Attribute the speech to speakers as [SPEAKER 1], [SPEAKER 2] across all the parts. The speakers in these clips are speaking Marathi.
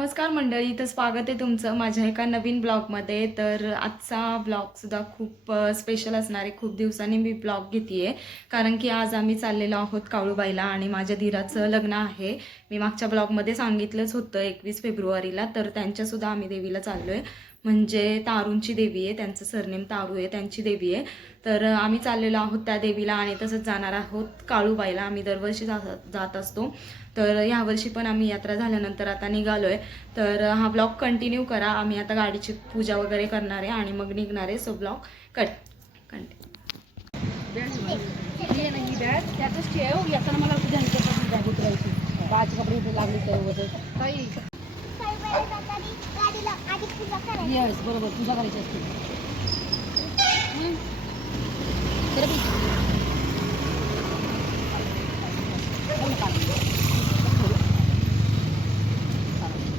[SPEAKER 1] नमस्कार मंडळी तर स्वागत आहे तुमचं माझ्या एका नवीन ब्लॉगमध्ये. तर आजचा ब्लॉगसुद्धा खूप स्पेशल असणार आहे. खूप दिवसांनी मी ब्लॉग घेते आहे कारण की आज आम्ही चाललेलो आहोत काळूबाईला आणि माझ्या धीराचं लग्न आहे. मी मागच्या ब्लॉगमध्ये सांगितलंच होतं एकवीस फेब्रुवारीला तर त्यांच्यासुद्धा आम्ही देवीला चाललो आहे म्हणजे तारूंची देवी आहे त्यांचं सरनेम तारू आहे त्यांची देवी आहे. तर आम्ही चाललेलो आहोत त्या देवीला आणि तसंच जाणार आहोत काळूबाईला. आम्ही दरवर्षी जात जात असतो. तर यावर्षी पण आम्ही यात्रा झाल्यानंतर आता निघालो आहे तर हा ब्लॉग कंटिन्यू करा. आम्ही आता गाडीची पूजा वगैरे करणार आहे आणि मग निघणार आहे. सो ब्लॉग कट कंटिन्यू
[SPEAKER 2] त्यातच ठेव. मला पाच कपडे लागले तर येस बरोबर तुझा करायची असते हं? तर बी. बोल का? चालेल.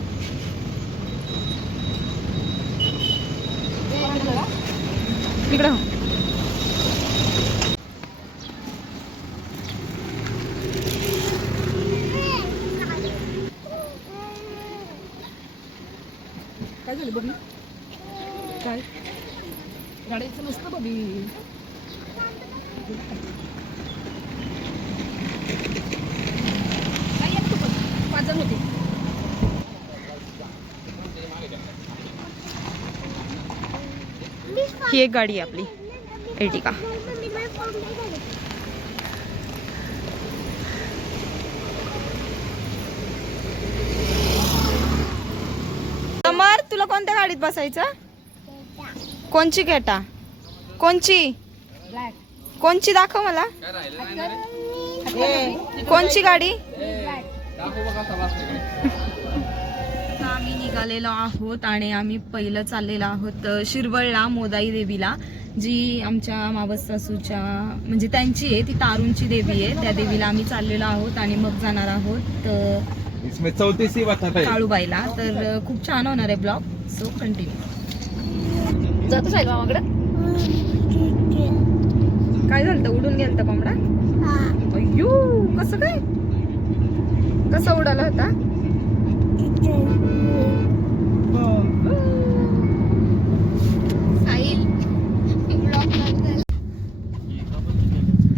[SPEAKER 1] इकडं
[SPEAKER 2] काय झालं बबी काय गाडीचं नसतं बबी काय येत तू पण पाच जण होते
[SPEAKER 1] ही एक गाडी आहे आपली. एटिका समर तुला कोणत्या गाडीत बसायचं? कोणची केटा कोणची? कोणची दाखव मला. कोणची गाडी? आम्ही निघालेलो आहोत आणि आम्ही पहिलं चाललेलो आहोत शिरवळला मोदाई देवीला जी आमच्या मावस सासूच्या म्हणजे त्यांची आहे ती तारूंची देवी आहे. त्या देवीला आम्ही चाललेलो आहोत आणि मग जाणार आहोत
[SPEAKER 3] चौतीस
[SPEAKER 1] काळूबाईला. तर खूप छान होणार आहे ब्लॉग. सो कंटिन्यू
[SPEAKER 2] जातो साहेब मामाकडे?
[SPEAKER 1] काय झालं उडून गेलं तर कोंबडा अय्यो कसं काय? कसा उडाला होता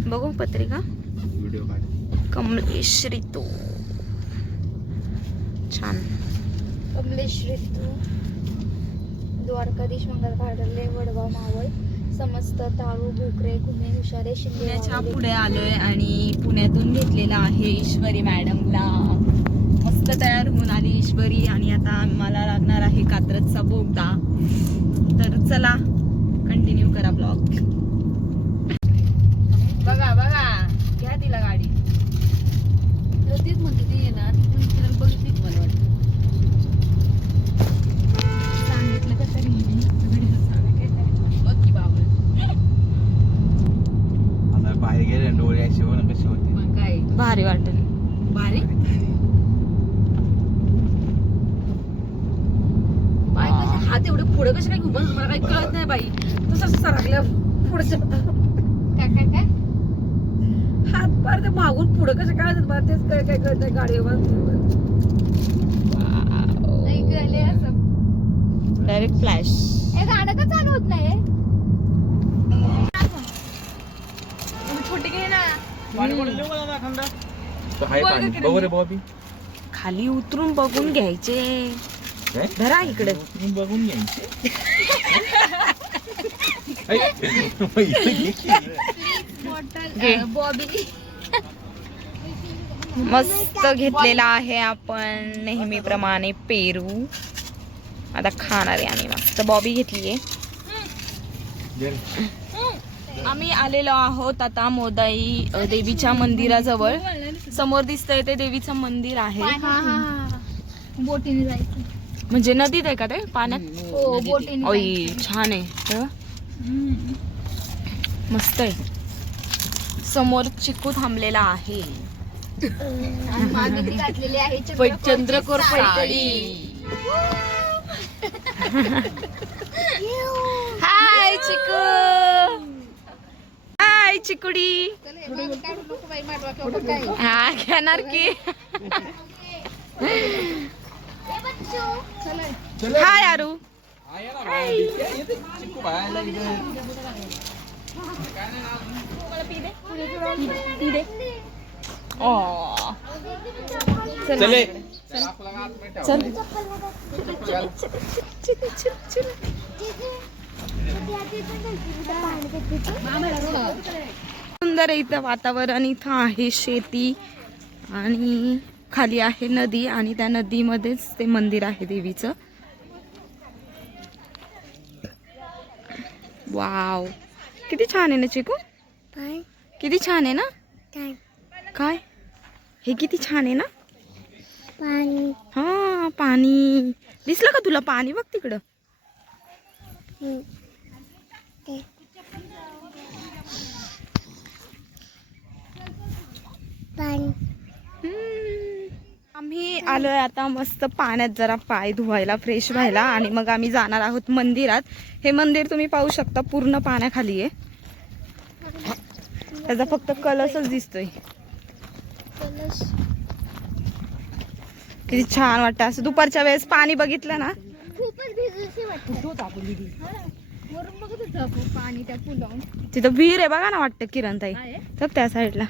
[SPEAKER 1] बघू पत्रिका कमलेश रितू. छान.
[SPEAKER 4] कमलेश ऋतू द्वारकाधीश मंगल कार्यालय वडवा मावळ. समस्त ताळू भोकरे कुमे हुशारे शिंदे
[SPEAKER 1] पुण्याच्या. पुढे आलोय आणि पुण्यातून घेतलेला आहे ईश्वरी मॅडमला. मस्त तयार होऊन आली ईश्वरी आणि आता मला लागणार आहे कात्रजचा बोगदा. तर चला कंटिन्यू करा ब्लॉग बघा बघा घ्या तिला गाडी
[SPEAKER 2] तर तेच म्हणते ती येणार पण तिला बघितली की मला वाटतं
[SPEAKER 1] सांगितलं का तरी
[SPEAKER 2] बघ की बाबा
[SPEAKER 3] आता बाहेर गेले ना डोळे असे बघ ना कसे होते
[SPEAKER 2] मग काय
[SPEAKER 1] भारी वाटेल
[SPEAKER 2] भारी बाय कसे हात एवढे पुढे कसे काय उभं मला काही कळत नाही बाई तसं असं सरकलं पुढचं
[SPEAKER 4] काय काय काय
[SPEAKER 2] हात पार ते पुढे कसे काय मला तेच काय काय कळत नाही गाडीवर
[SPEAKER 4] नाही गले असं.
[SPEAKER 1] डायरेक्ट फ्लॅश
[SPEAKER 4] हे गाणं का चालू होत नाही फुटी घे ना
[SPEAKER 3] तर हाय पाणी. बघ रे बॉबी.
[SPEAKER 1] खाली उतरून बघून घ्यायचे.
[SPEAKER 3] काय?
[SPEAKER 1] धरा इकडे.
[SPEAKER 3] बघून घ्यायचे.
[SPEAKER 4] बॉबी.
[SPEAKER 1] मस्त घेतलेला आहे आपण नेहमीप्रमाणे पेरू. आता खाणार आहे आम्ही मस्त. बॉबी घेतली आहे. आम्ही आलेलो आहोत आता मोदाई देवीच्या मंदिराजवळ. समोर दिसतंय ते देवीचं मंदिर आहे.
[SPEAKER 4] बोटीने जायचं.
[SPEAKER 1] म्हणजे नदीत आहे का ते? पाण्यात?
[SPEAKER 4] हो बोटीने
[SPEAKER 1] ओय छान आहे. हं? मस्त आहे. समोर चिकू थांबलेला आहे.
[SPEAKER 4] घातलेली आहे
[SPEAKER 2] चंद्रकोर पैठणी.
[SPEAKER 1] हाय चिकू. हाय चिकुडी. हा घेणार की? हाय आरू.
[SPEAKER 3] इथं. चले
[SPEAKER 1] चल सुंदर आहे इथं वातावरण इथं आहे शेती आणि खाली आहे नदी आणि त्या नदीमध्येच ते मंदिर आहे देवीचं. वाव. किती छान आहे ना चिकू? किती छान आहे ना? काय? हे किती छान आहे ना?
[SPEAKER 4] पाणी.
[SPEAKER 1] हा पाणी. दिसलं का तुला पाणी? बघ तिकडं. आम्ही आलोय आता मस्त पाण्यात जरा पाय धुवायला फ्रेश व्हायला आणि मग आम्ही जाणार आहोत मंदिरात. हे मंदिर तुम्ही पाहू शकता पूर्ण पाण्याखाली आहे. त्याचा फक्त कलसच दिसतोय. किती छान वाटतं असं. दुपारच्या वेळेस पाणी बघितलं ना?
[SPEAKER 4] खूपच भिजूशी वाटतं.
[SPEAKER 1] तिथं विहीर आहे बघा ना वाटतं किरण ताई? तर त्या साईडला.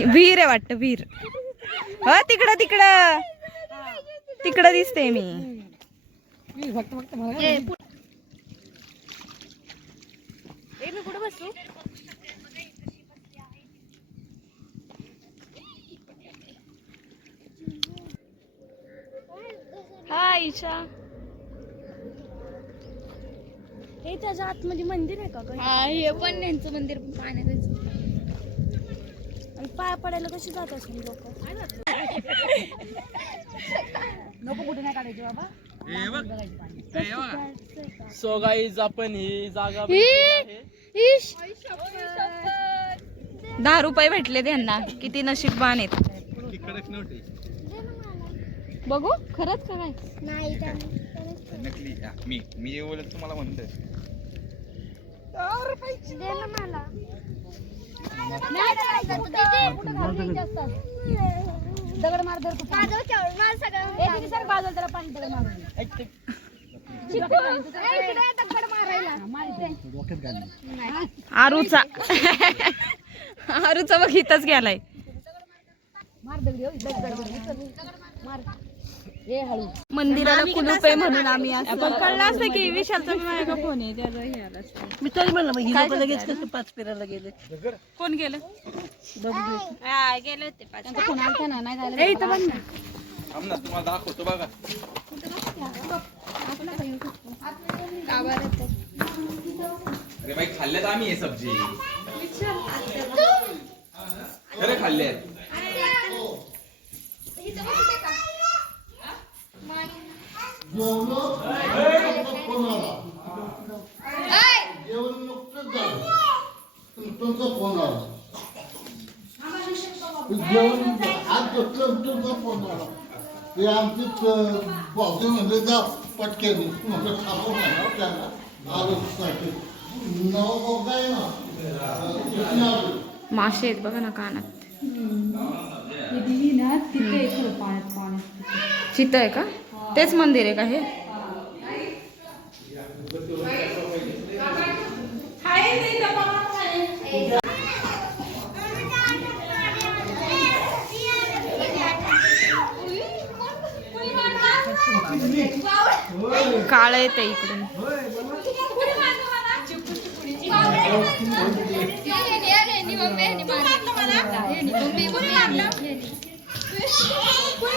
[SPEAKER 1] विहीर आहे वाटतं विहीर. हो तिकडं तिकडं. तिकडं दिसते मी.
[SPEAKER 2] मी फक्त फक्त मला
[SPEAKER 4] ए, मी कुठं बसू
[SPEAKER 1] ईशा
[SPEAKER 4] हे त्याच्या आतमध्ये मंदिर आहे का गं? हे पण त्यांचं मंदिर पण आणि पाया पडायला कशी जात असेल लोक?
[SPEAKER 2] नको कुठे नाही काढायचे बाबा.
[SPEAKER 3] बघ.
[SPEAKER 2] बघायचं पाणी.
[SPEAKER 5] सो गाईज आपण ही जागा आहे.
[SPEAKER 1] दहा रुपये भेटले त्यांना. किती नशीबवान आहेत.
[SPEAKER 3] ती कडक नव्हती.
[SPEAKER 1] बघू खरंच का काय
[SPEAKER 4] नाही
[SPEAKER 3] नकली हा, मी मी जे बोलत तुम्हाला म्हणतोय.
[SPEAKER 4] दे ना मला.
[SPEAKER 2] दगड मार दर तू पाणी. ए, तिथे सर बाजूला त्याला पाणी दगड मारून. दे.
[SPEAKER 5] ऐक. ते.
[SPEAKER 2] मार इथे.
[SPEAKER 1] आरूचा. आरूचा बघ इथंच गेलाय.
[SPEAKER 2] मार दगडी हो, दगड. मार.
[SPEAKER 1] मंदिराला कुलूप आहे म्हणून आम्ही आपण कळलं असतं की विशालचा फोन आहे
[SPEAKER 6] मी तरी म्हणलं मग ही लोक लगेच कसं पाच फिरायला गेले.
[SPEAKER 1] कोण गेलं? गेले होते
[SPEAKER 2] त्यांचा फोन आलता ना नाही झालं.
[SPEAKER 3] थांब ना तुम्हाला दाखवतो बघा. अरे बाई खाल्ल्यात आम्ही हे सब्जी. खरे खाल्ल्यात
[SPEAKER 7] तुमचा फोन आला जेवण हात घेतलं तुमचा फोन आला ते आमची पावसे म्हणजे जा पटक्याने म्हटलं थांबव म्हणा त्यांना आरोग्यासाठी नवा बघ आहे ना तिथे आलो
[SPEAKER 1] मासे आहेत बघा ना कानात.
[SPEAKER 2] दिली ना तिथे पाण्यात पाण्यात.
[SPEAKER 1] चित्त आहे का? तेच मंदिर आहे का हे? काळ येते इकडून.
[SPEAKER 2] बुट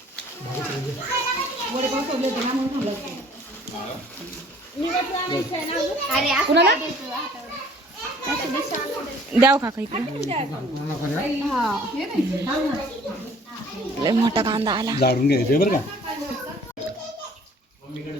[SPEAKER 1] द्याव काका इकडे? लय मोठा कांदा आला.
[SPEAKER 7] जाडून घ्यायचे बरं का?
[SPEAKER 3] मम्मीकडे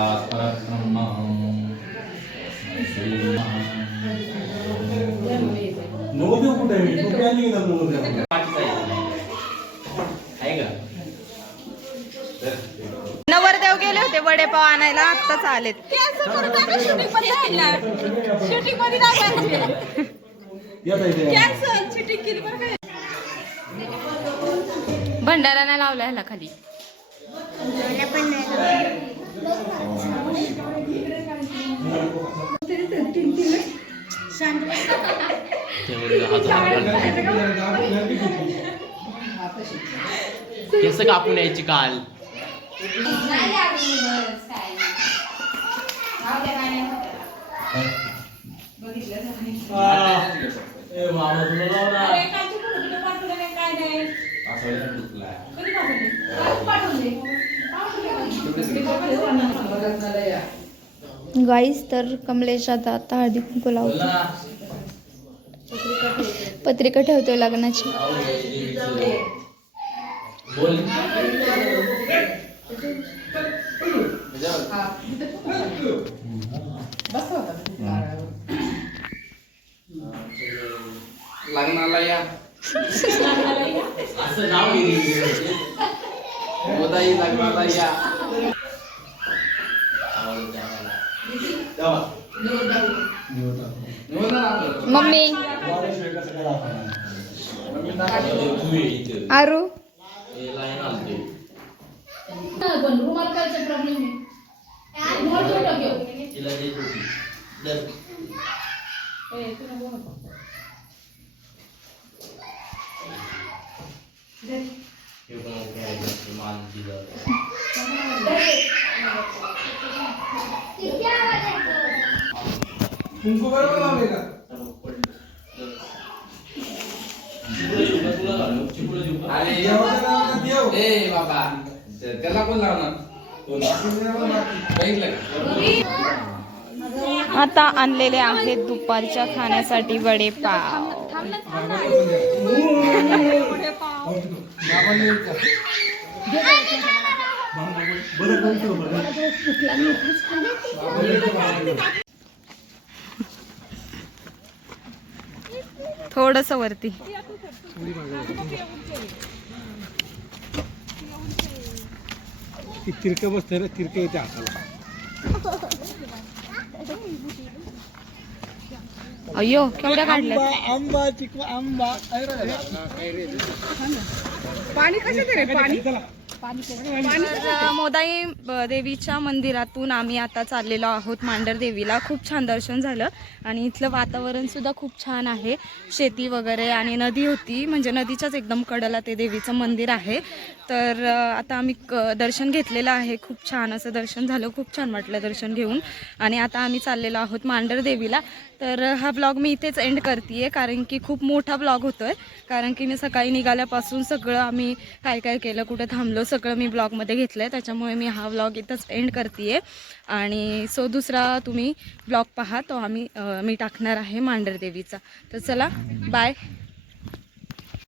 [SPEAKER 1] आत्ताच आलेत भंडारा नाही लावला ह्याला खाली.
[SPEAKER 5] केस कापून यायची काल.
[SPEAKER 4] गाईस तर कमलेश आता आता हळदी कुंकू लावतो. पत्रिका ठेवतोय लग्नाची.
[SPEAKER 3] लग्नाला या
[SPEAKER 5] असं नाव घे.
[SPEAKER 3] गोदाई लग्नाला या.
[SPEAKER 4] मम्मी. आरू.
[SPEAKER 5] तिला देत होती. दर. हे पण काय मान दिलं.
[SPEAKER 8] कुंकू बरोबर लावले का
[SPEAKER 3] त्याला कोण लावणार
[SPEAKER 1] आता आणलेले आहेत दुपारच्या खाण्यासाठी वडेपाव थोडस वरती.
[SPEAKER 8] ती तिरकं बसतंय ना तिरकं येते हाताला.
[SPEAKER 1] अयो केवढ्या काढल्या
[SPEAKER 8] आंबा चिकू आंबा.
[SPEAKER 2] पाणी कशाचं रे? पाणी?
[SPEAKER 1] तर मोदाई देवीच्या मंदिरातून आम्ही आता चाललेलो आहोत मांडर देवीला. खूप छान दर्शन झालं आणि इथलं वातावरण सुद्धा खूप छान आहे. शेती वगैरे आणि नदी होती. म्हणजे नदीच्याच एकदम कडेला ते देवीचं मंदिर आहे. तर आता आम्ही दर्शन घेतलेलं आहे. खूप छान असं दर्शन झालं. खूप छान वाटलं दर्शन घेऊन. आणि आता आम्ही चाललेलो आहोत मांडर देवीला. तर हा ब्लॉग मी इथेच एंड करते कारण की खूप मोठा ब्लॉग होतो आहे कारण की मी सकाळी निघाल्यापासून सगळं आम्ही काय काय केलं कुठं थांबलो सगळं मी ब्लॉगमध्ये घेतलं आहे त्याच्यामुळे मी हा ब्लॉग इथंच एंड करते आणि सो दुसरा तुम्ही ब्लॉग पहा तो आम्ही मी टाकणार आहे मांडरदेवीचा तर चला बाय